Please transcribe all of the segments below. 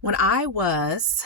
When I was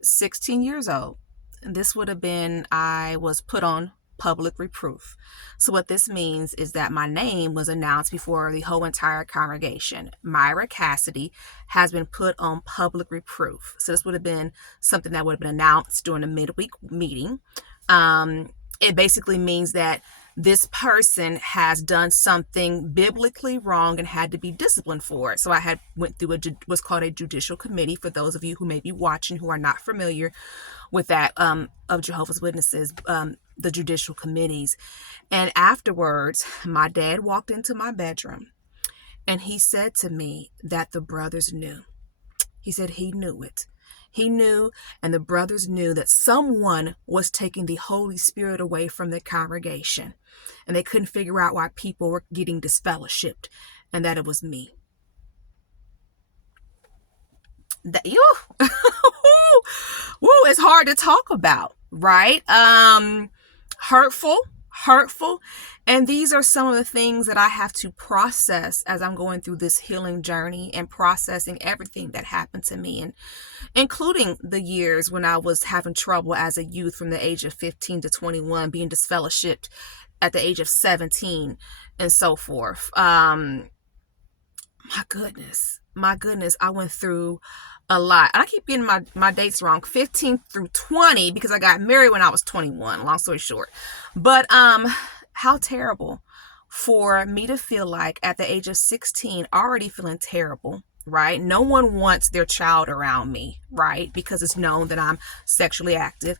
16 years old, this would have been, I was put on public reproof. So, what this means is that my name was announced before the whole entire congregation. Myra Cassidy has been put on public reproof. So, this would have been something that would have been announced during a midweek meeting. It basically means that this person has done something biblically wrong and had to be disciplined for it. So I had went through what's called a judicial committee. For those of you who may be watching who are not familiar with that, of Jehovah's Witnesses, the judicial committees. And afterwards, my dad walked into my bedroom and he said to me that the brothers knew. He said he knew it. He knew, and the brothers knew, that someone was taking the Holy Spirit away from the congregation. And they couldn't figure out why people were getting disfellowshipped, and that it was me. That you woo, it's hard to talk about, right? Hurtful. And these are some of the things that I have to process as I'm going through this healing journey and processing everything that happened to me, and including the years when I was having trouble as a youth from the age of 15 to 21, being disfellowshipped at the age of 17 and so forth. My goodness, I went through a lot. I keep getting my dates wrong, 15 through 20, because I got married when I was 21, long story short. But how terrible for me to feel like at the age of 16, already feeling terrible, right? No one wants their child around me, right? Because it's known that I'm sexually active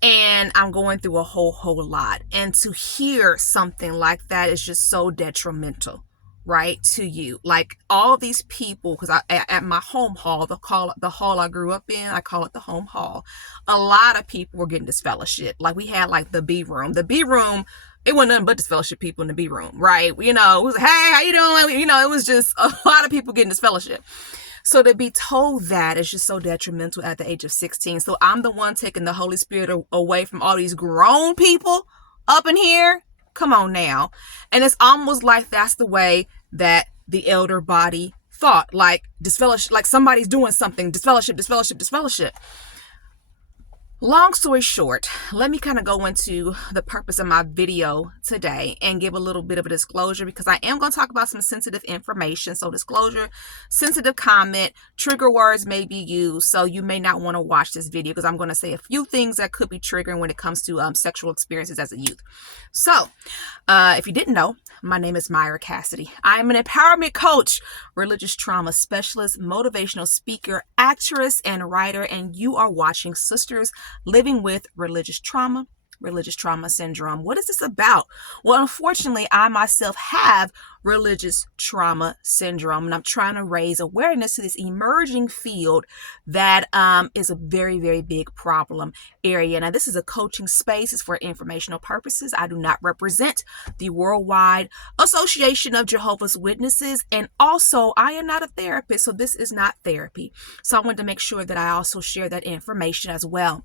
and I'm going through a whole lot. And to hear something like that is just so detrimental, right, to you. Like all these people, because at my home hall, the hall I grew up in, I call it the home hall. A lot of people were getting disfellowship. Like we had like the B room. The B room, it wasn't nothing but disfellowship people in the B room, right? You know, it was, hey, how you doing? You know, it was just a lot of people getting disfellowship. So to be told that is just so detrimental at the age of 16. So I'm the one taking the Holy Spirit away from all these grown people up in here. Come on now. And it's almost like that's the way that the elder body thought, like disfellowship, like somebody's doing something, disfellowship. Long story short, let me kind of go into the purpose of my video today and give a little bit of a disclosure, because I am going to talk about some sensitive information. So disclosure, sensitive comment, trigger words may be used. So you may not want to watch this video because I'm going to say a few things that could be triggering when it comes to sexual experiences as a youth. So if you didn't know, my name is Myra Cassidy. I am an empowerment coach, religious trauma specialist, motivational speaker, actress, and writer, and you are watching Sisters Living with Religious Trauma Syndrome. What is this about? Well, unfortunately, I myself have religious trauma syndrome, and I'm trying to raise awareness to this emerging field that is a very, very big problem area. Now, this is a coaching space. It's for informational purposes. I do not represent the Worldwide Association of Jehovah's Witnesses, and also I am not a therapist, so this is not therapy. So I wanted to make sure that I also share that information as well.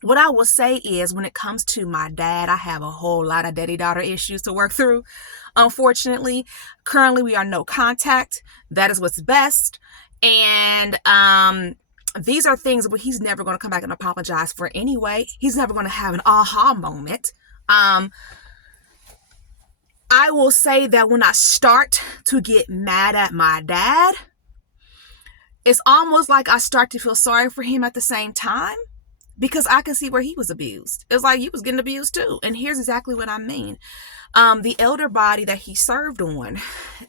What I will say is, when it comes to my dad, I have a whole lot of daddy-daughter issues to work through. Unfortunately, currently we are no contact. That is what's best. And these are things where he's never going to come back and apologize for anyway. He's never going to have an aha moment. I will say that when I start to get mad at my dad, it's almost like I start to feel sorry for him at the same time, because I can see where he was abused. It's like you was getting abused too. And here's exactly what I mean. The elder body that he served on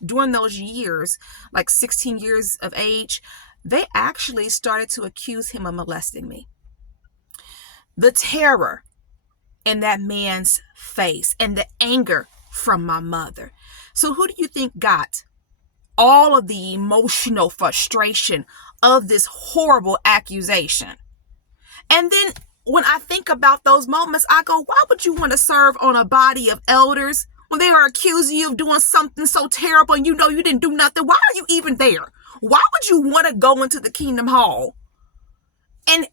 during those years, like 16 years of age, they actually started to accuse him of molesting me. The terror in that man's face and the anger from my mother. So who do you think got all of the emotional frustration of this horrible accusation? And then when I think about those moments, I go, why would you want to serve on a body of elders when they are accusing you of doing something so terrible and you know you didn't do nothing? Why are you even there? Why would you want to go into the Kingdom Hall and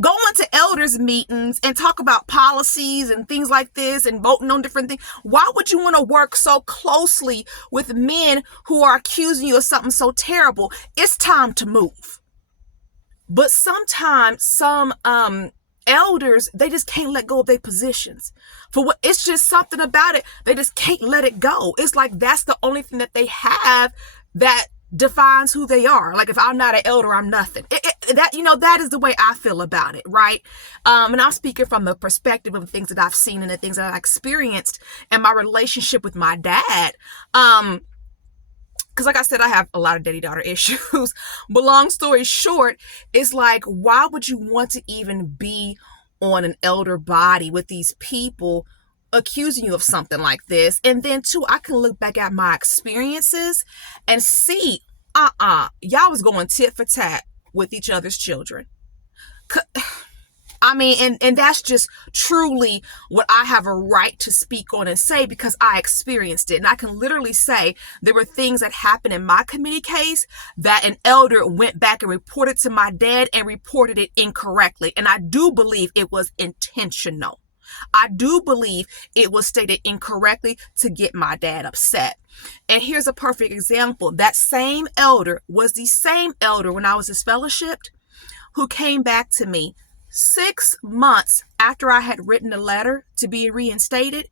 going to elders meetings and talk about policies and things like this and voting on different things. Why would you want to work so closely with men who are accusing you of something so terrible? It's time to move. But sometimes some elders, they just can't let go of their positions. For what, it's just something about it. They just can't let it go. It's like that's the only thing that they have that defines who they are. Like, if I'm not an elder, I'm nothing. That is the way I feel about it, right? And I'm speaking from the perspective of things that I've seen and the things that I've experienced and my relationship with my dad. Because like I said, I have a lot of daddy-daughter issues. But long story short, it's like, why would you want to even be on an elder body with these people accusing you of something like this? And then too, I can look back at my experiences and see, y'all was going tit for tat with each other's children. I mean, and that's just truly what I have a right to speak on and say, because I experienced it. And I can literally say there were things that happened in my committee case that an elder went back and reported to my dad and reported it incorrectly. And I do believe it was intentional. I do believe it was stated incorrectly to get my dad upset. And here's a perfect example. That same elder was the same elder when I was disfellowshipped who came back to me 6 months after I had written a letter to be reinstated.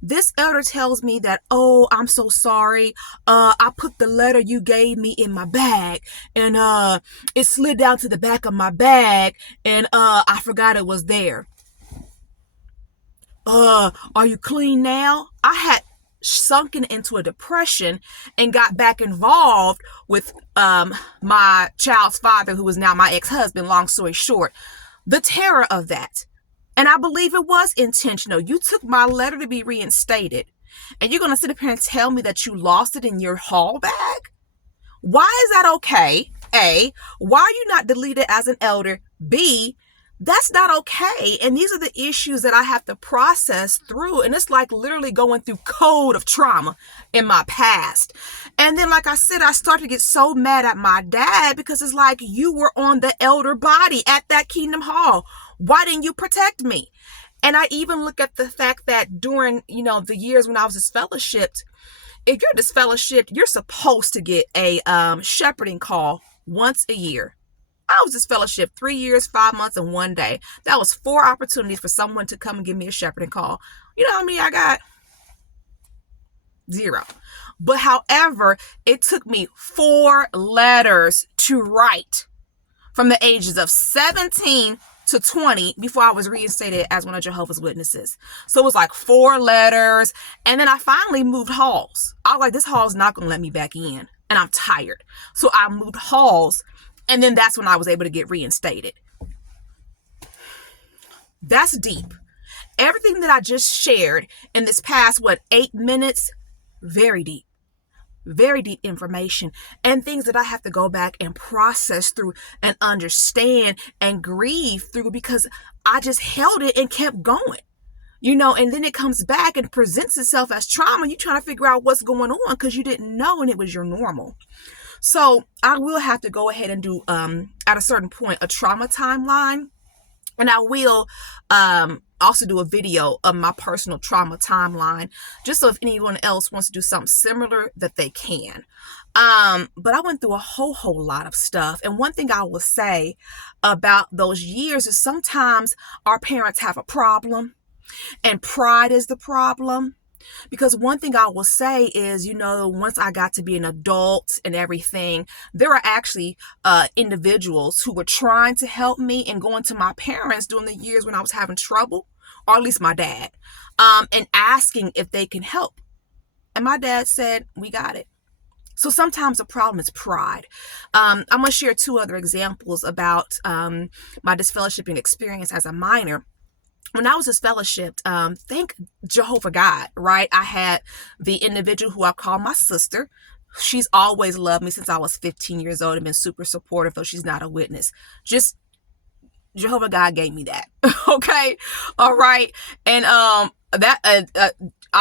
This elder tells me that, oh, I'm so sorry. I put the letter you gave me in my bag and it slid down to the back of my bag and I forgot it was there. Are you clean now? I had sunken into a depression and got back involved with my child's father, who is now my ex-husband, long story short. The terror of that. And I believe it was intentional. You took my letter to be reinstated and you're going to sit up here and tell me that you lost it in your hall bag? Why is that okay? A, why are you not deleted as an elder? B, that's not okay. And these are the issues that I have to process through. And it's like literally going through code of trauma in my past. And then, like I said, I started to get so mad at my dad because it's like, you were on the elder body at that Kingdom Hall. Why didn't you protect me? And I even look at the fact that during, the years when I was disfellowshipped, if you're disfellowshipped, you're supposed to get a shepherding call once a year. I was disfellowshipped 3 years, 5 months, and 1 day. That was 4 opportunities for someone to come and give me a shepherding call. You know how many I got? 0. But however, it took me 4 letters to write from the ages of 17 to 20 before I was reinstated as one of Jehovah's Witnesses. So it was like 4 letters. And then I finally moved halls. I was like, this hall is not going to let me back in. And I'm tired. So I moved halls. And then that's when I was able to get reinstated. That's deep. Everything that I just shared in this past, 8 minutes, very deep. Very deep information and things that I have to go back and process through and understand and grieve through because I just held it and kept going. And then it comes back and presents itself as trauma. You're trying to figure out what's going on because you didn't know and it was your normal. So I will have to go ahead and do, at a certain point, a trauma timeline. And I will also do a video of my personal trauma timeline, just so if anyone else wants to do something similar, that they can. But I went through a whole lot of stuff. And one thing I will say about those years is sometimes our parents have a problem and pride is the problem. Because one thing I will say is, once I got to be an adult and everything, there are actually individuals who were trying to help me and going to my parents during the years when I was having trouble, or at least my dad, and asking if they can help. And my dad said, we got it. So sometimes the problem is pride. I'm going to share 2 other examples about my disfellowshipping experience as a minor. When I was disfellowshipped, thank Jehovah God, right? I had the individual who I call my sister. She's always loved me since I was 15 years old and been super supportive, though she's not a witness. Just Jehovah God gave me that. Okay. All right. And I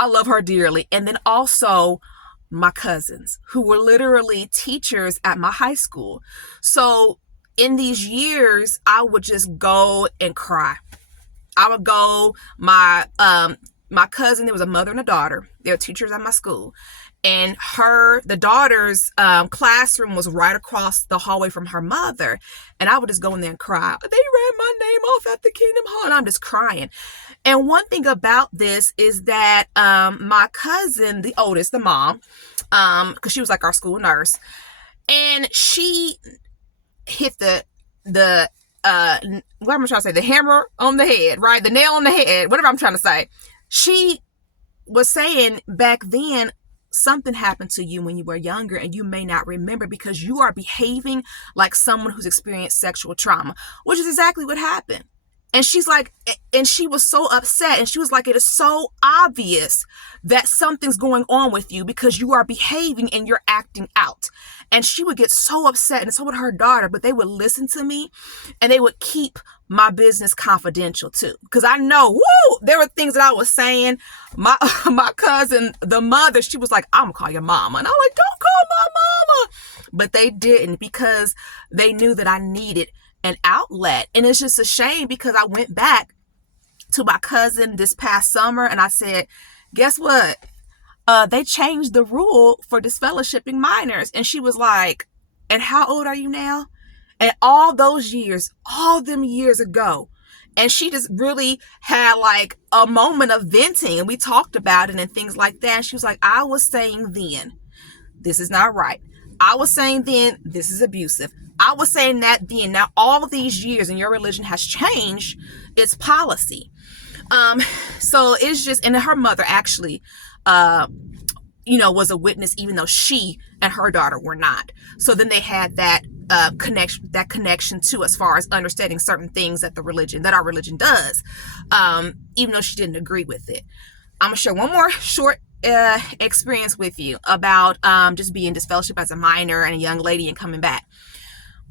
love her dearly. And then also my cousins who were literally teachers at my high school. So in these years, I would just go and cry. I would go, my cousin, there was a mother and a daughter. They were teachers at my school. And the daughter's classroom was right across the hallway from her mother. And I would just go in there and cry. They read my name off at the Kingdom Hall, and I'm just crying. And one thing about this is that my cousin, the oldest, the mom, because she was like our school nurse, and she hit what am I trying to say? The hammer on the head, right? The nail on the head, whatever I'm trying to say. She was saying back then, something happened to you when you were younger and you may not remember because you are behaving like someone who's experienced sexual trauma, which is exactly what happened. And she's like, and she was so upset, and she was like, it is so obvious that something's going on with you because you are behaving and you're acting out. And she would get so upset, and so would her daughter, but they would listen to me and they would keep my business confidential too. Because I know, there were things that I was saying. My cousin, the mother, she was like, I'm gonna call your mama. And I'm like, don't call my mama. But they didn't, because they knew that I needed an outlet. And it's just a shame, because I went back to my cousin this past summer and I said, guess what? They changed the rule for disfellowshipping minors. And she was like, and how old are you now? And all those years, all them years ago. And she just really had like a moment of venting, and we talked about it and things like that. And she was like, I was saying then, this is not right. I was saying then, this is abusive. I was saying that then. Now, all of these years, and your religion has changed its policy. So it's just, and her mother actually, was a witness, even though she and her daughter were not. So then they had that connection too, as far as understanding certain things that our religion does, even though she didn't agree with it. I'm gonna share one more short experience with you about just being disfellowship as a minor and a young lady and coming back.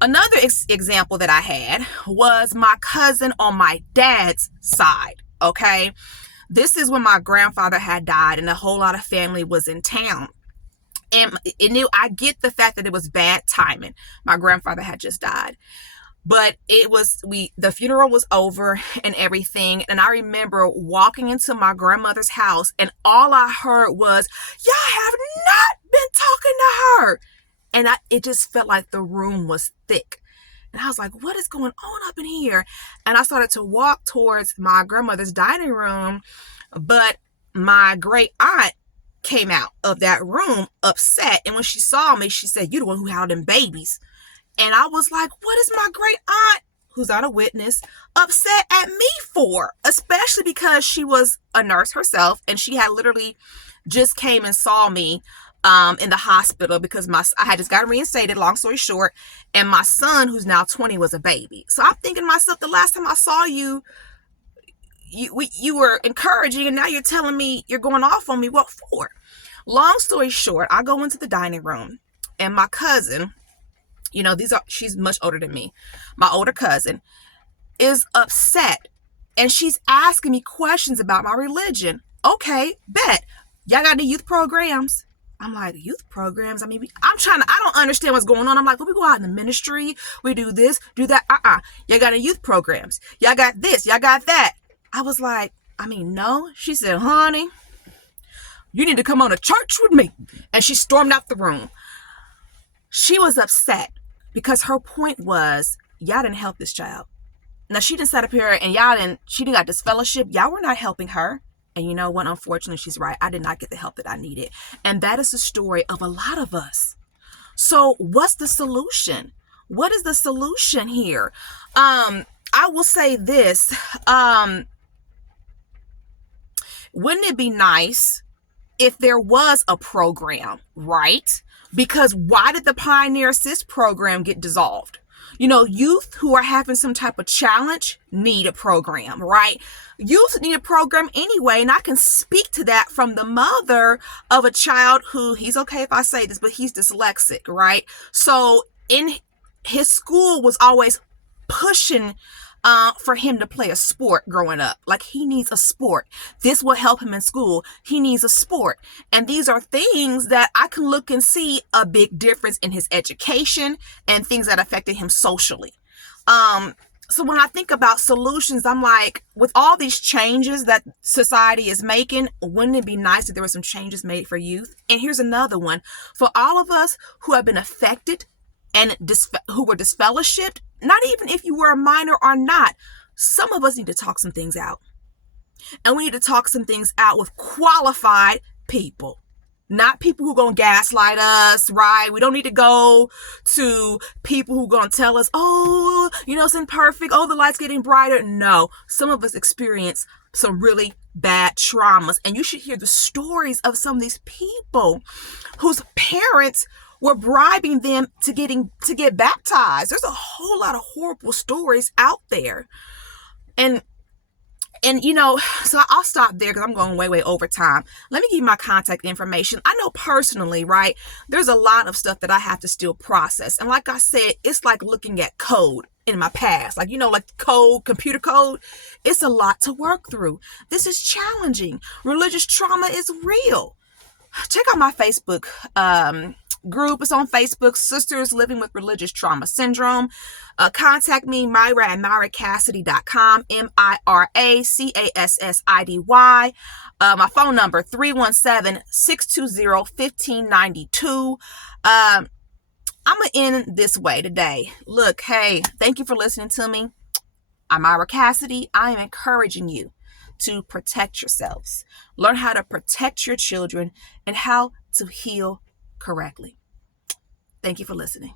Another example that I had was my cousin on my dad's side. Okay, this is when my grandfather had died and a whole lot of family was in town. And I get the fact that it was bad timing. My grandfather had just died. But the funeral was over and everything. And I remember walking into my grandmother's house and all I heard was, y'all have not been talking to her. And it just felt like the room was thick. And I was like, what is going on up in here? And I started to walk towards my grandmother's dining room. But my great aunt came out of that room upset. And when she saw me, she said, you the one who had them babies. And I was like, what is my great aunt, who's not a witness, upset at me for? Especially because she was a nurse herself and she had literally just came and saw me in the hospital because I had just gotten reinstated, long story short, and my son, who's now 20, was a baby. So I'm thinking to myself, the last time I saw you, you were encouraging, and now you're telling me you're going off on me. What for? Long story short, I go into the dining room and my cousin, she's much older than me. My older cousin is upset and she's asking me questions about my religion. Okay, bet. Y'all got any youth programs? I'm like, youth programs? I mean, I don't understand what's going on. I'm like, well, we go out in the ministry. We do this, do that. Y'all got any youth programs? Y'all got this, y'all got that. I was like, no. She said, honey, you need to come on to church with me. And she stormed out the room. She was upset because her point was, y'all didn't help this child. Now, she didn't sit up here and she didn't got disfellowship. Y'all were not helping her. And you know what? Unfortunately, she's right. I did not get the help that I needed. And that is the story of a lot of us. So what's the solution? What is the solution here? I will say this. Wouldn't it be nice if there was a program, right? Because why did the Pioneer Assist program get dissolved? Youth who are having some type of challenge need a program, right? Youth need a program anyway, and I can speak to that from the mother of a child who, he's okay if I say this, but he's dyslexic, right? So in his school was always pushing for him to play a sport growing up. Like, he needs a sport. This will help him in school. He needs a sport. And these are things that I can look and see a big difference in his education and things that affected him socially. So when I think about solutions, I'm like, with all these changes that society is making, wouldn't it be nice if there were some changes made for youth? And here's another one. For all of us who have been affected and who were disfellowshipped, not even if you were a minor or not, some of us need to talk some things out. And we need to talk some things out with qualified people. Not people who are going to gaslight us, right? We don't need to go to people who are going to tell us, oh, it's imperfect. Oh, the light's getting brighter. No, some of us experience some really bad traumas. And you should hear the stories of some of these people whose parents were bribing them to get baptized. There's a whole lot of horrible stories out there. And so I'll stop there because I'm going way over time. Let me give you my contact information. I know personally, right, there's a lot of stuff that I have to still process. And like I said, it's like looking at code in my past. Like, like code, computer code. It's a lot to work through. This is challenging. Religious trauma is real. Check out my Facebook group. It's on Facebook, Sisters Living with Religious Trauma Syndrome. Contact me, Myra at miracassidy.com, MIRACASSIDY. My phone number, 317-620-1592. I'm going to end this way today. Look, hey, thank you for listening to me. I'm Myra Cassidy. I am encouraging you to protect yourselves. Learn how to protect your children and how to heal correctly. Thank you for listening.